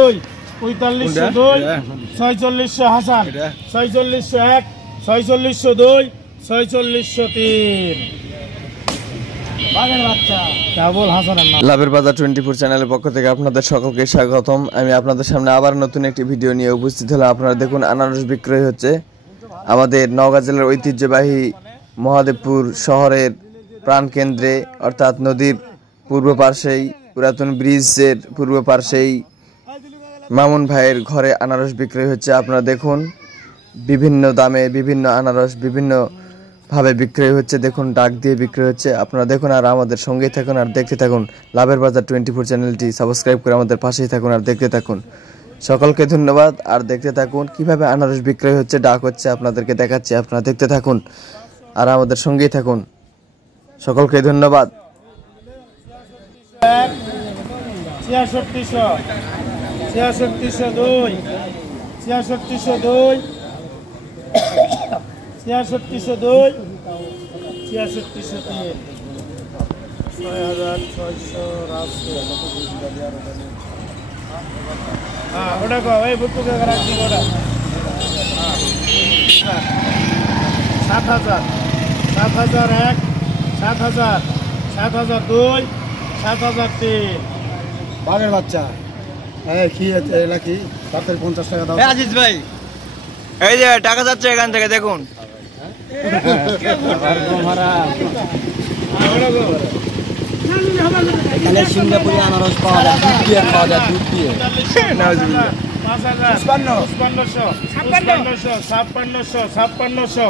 4502 4600 হাসান 4601 4602 4603 বাগের বাচ্চা কেবল হাসানের নাম। লাভের বাজার 24 চ্যানেলের পক্ষ থেকে আপনাদের সকলকে স্বাগতম। আমি আপনাদের সামনে আবার নতুন একটি ভিডিও নিয়ে উপস্থিত হলাম। আপনারা দেখুন আনারস বিক্রয় হচ্ছে আমাদের নওগাঁ জেলার ঐতিহ্যবাহী মহাদেবপুর শহরের প্রাণকেন্দ্রে, অর্থাৎ নদীর পূর্ব পার্শ্বেই, পুরাতন ব্রিজের পূর্ব পার্শ্বেই মামুন ভাইয়ের ঘরে আনারস বিক্রয় হচ্ছে। আপনারা দেখুন বিভিন্ন দামে বিভিন্ন আনারস বিভিন্নভাবে বিক্রয় হচ্ছে। দেখুন ডাক দিয়ে বিক্রয় হচ্ছে। আপনারা দেখুন আর আমাদের সঙ্গেই থাকুন আর দেখতে থাকুন। লাভের বাজার 24 চ্যানেলটি সাবস্ক্রাইব করে আমাদের পাশেই থাকুন আর দেখতে থাকুন। সকলকে ধন্যবাদ। আর দেখতে থাকুন কিভাবে আনারস বিক্রয় হচ্ছে, ডাক হচ্ছে, আপনাদেরকে দেখাচ্ছি। আপনারা দেখতে থাকুন আর আমাদের সঙ্গেই থাকুন। সকলকে ধন্যবাদ। 6602 6602 6602 6603 হ্যাঁ ওটা কো এই বুটুকে রাখছি ওটা 7000 7001 7000 7002 7003 বাঘের বাচ্চা। কি এলা কি 50 টাকা দাও। আজিজ ভাই এই যে টাকা যাচ্ছে এখান থেকে দেখুন। এখানে সিঙ্গাপুরি আনারস পাওয়া যায়, দুধ দিয়ে খাওয়া যায়, দুধ দিয়ে। 5000 5500 5600 5600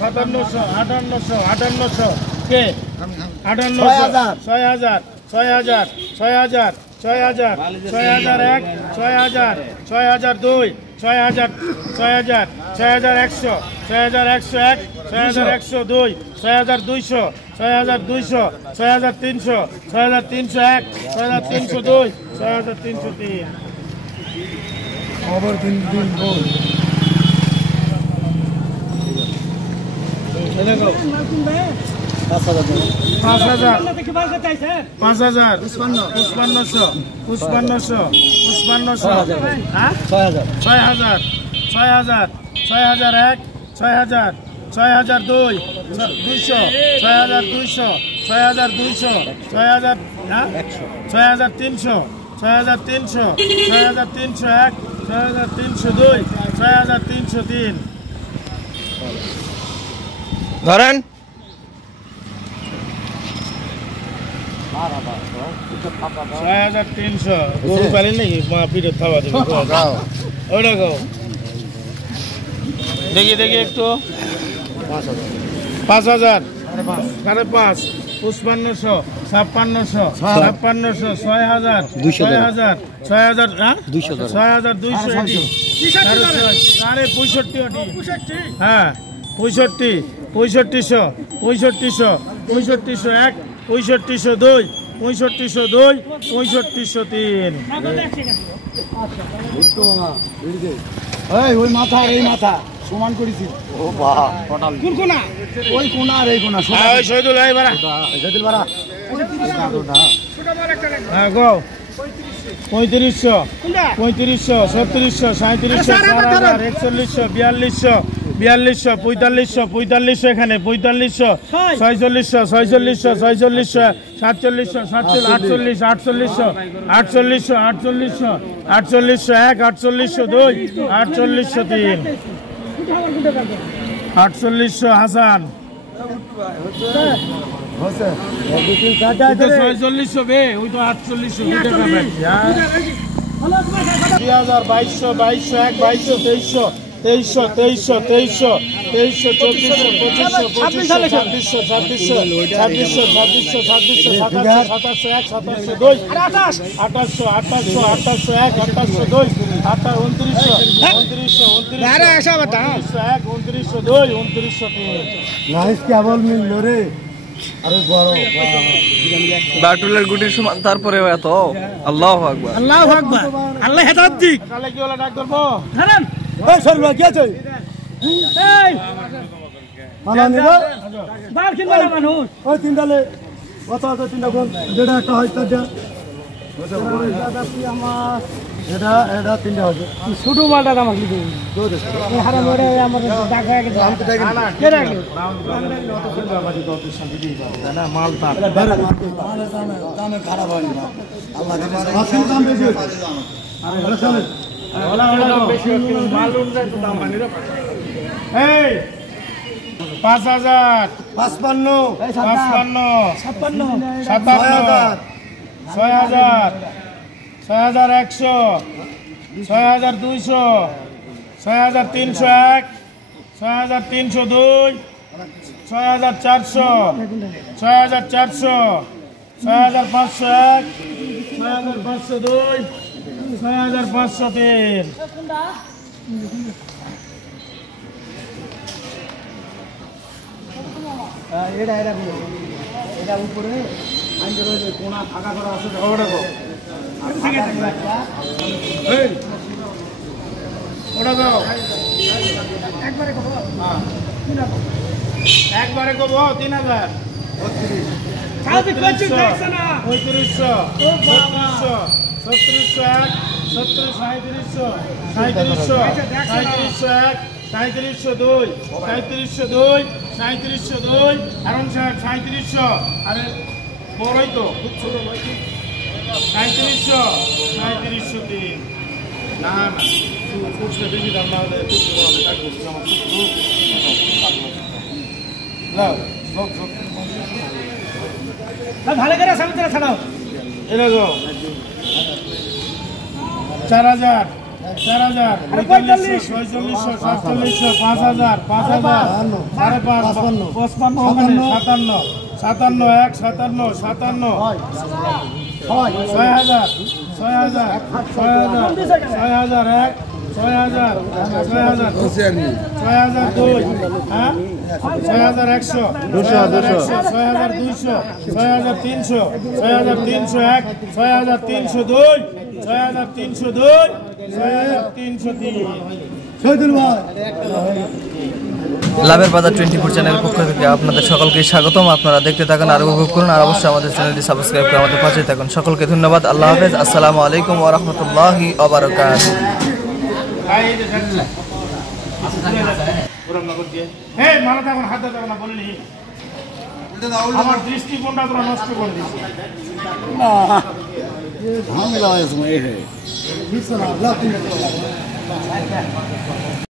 5700 5800 কে 5800 6000 6000 6000 6000 6001 6000 6002 6000 6000 6100 6101 6102 6200 6200 6300 6301 6302 6303 খবর দিন দিন বল। দেখো 5000 5000 5000 5500 5500 হ্যাঁ 6000 6000 6000 6001 6000 6002 200 6200 6200 6000 হ্যাঁ 6300 6300 6301 6302 6303 ধরেন 6300 গরু পালেন নাকি মা পিঠে খাওয়া দেবে ওইটা গো দেখি দেখি একটু 5000 5.5 5500 5600 5600 6000 6000 6000 হ্যাঁ 6200 হ্যাঁ 65 6500 6500 6501 6502 6502 6503 ওই মাথা এই মাথা সমান করেছি। ও বাহ টোটাল কোন কোনা ওই কোনা আর এই কোনা সমান। ওই শহীদুল ভাই বাড়া শহীদুল বাড়া হ্যাঁ গো 3500 3500 3600 3700 4000 4100 4200 4200 4500 এখানে 4500 4600 4600 4600 4700 48 48 48 48 1 48 3 4800 হাসান 4600 বে ওই তো 4800 2200 2200 2300 2300 2300 বাটুলের গুটির সমান তারপরে এত আল্লাহু আকবার আল্লাহু আকবার আল্লাহ হেদায়েত দিক কালে কি হলো ডাক করব জানেন এই সরবা কি আছে এই মালা নিবা বাল কিনবা না মানুষ ওই তিনটালে কত আছে তিনটা কোন যেটা একটা হয় তার এটা এটা তিনটা আছে ছোট মালটা দাম আসলে হারাম ওরে আমার দাগ হয়ে গেছে দাম তো দেখেন কে রাখলো না মাল তার দামে খারাপ হয় না আল্লাহ আসল দাম বেশি হয়েছে আরে ভালো চলে দাম বেশি মাল অনুযায়ী তো দাম বাড়ি রে এই 5000 55 55 56 57 6000 6100 6200 6301 6302 6400 6400 6501 6502 6503 এটা এটা এটা উপরে আইনটা রয়েছে কোনা ফাঁকা করা আছে ওটা গো এই ওটা দাও একবারে কব একবারে কব 3000 কাজ করছিস দেখছ না 3500 3600 3700 3700 3702 3702 3702 আরন 3700 আরে বড়ই তো খুব ছোট নয় 3703 না না খুব বেশি দাম না হলে খুব বড় হবে কাটবো আমার খুব ভালো করে সামনে ছাড়াও এরকম 4000 4000 4500 4600 4700 5000 5000 55 55 57 1 57 57 6000 6000 6000 1 6000 6002 হ্যাঁ 6100 6200 6300 6301 6302 6302 6303 শহীদুল ভাই লাভের বাজার 24 চ্যানেলের পক্ষ থেকে আপনাদের সকলকে স্বাগতম। আপনারা দেখতে থাকুন আর উপভোগ করুন, আর অবশ্যই আমাদের চ্যানেলটি সাবস্ক্রাইব করে আমাদের পাশে থাকুন। সকলকে ধন্যবাদ। আল্লাহ হাফেজ। আসসালামু আলাইকুম ওয়া রাহমাতুল্লাহি ওয়া বারাকাতুহু। এই মালা তখন হাত দাও না বললি আমার দৃষ্টিকোণটা তোরা নষ্ট করে দিচ্ছি ঝামেলা হয়েছে